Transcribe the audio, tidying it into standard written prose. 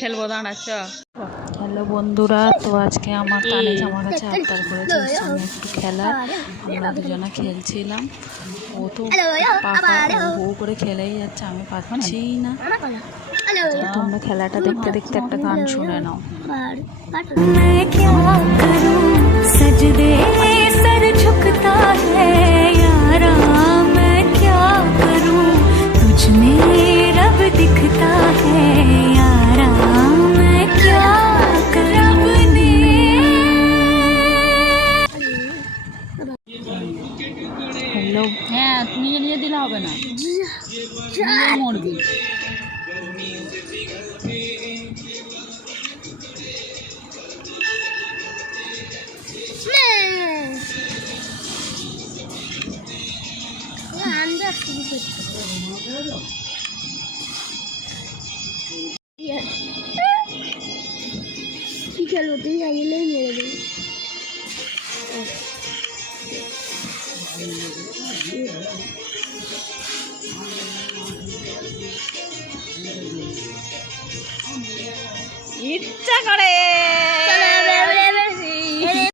খেলবো দাঁড়াচ্ছ। হ্যালো বন্ধুরা, তো আজকে আমার তানিজ আমার কাছে আবদার করেছে ওর সঙ্গে একটু খেলার। আমরা দুজনে খেলছিলাম। ও তো পাপা হু করে খেলেই যাচ্ছে, আমি পাচ্ছি না। তোমরা খেলাটা দেখতে দেখতে একটা গান শুনে নাও। सर झुकता है यारा, मैं क्या करूं, तुझ में रब दिखता है यारा, मैं क्या करूं। हेलो, হ্যাঁ নিয়ে নিয়ে দিলে হবে না, নিয়ে মরবি। কি খেলবো তুমি চাইলেই মেরে দেবে। ইচ্ছা করে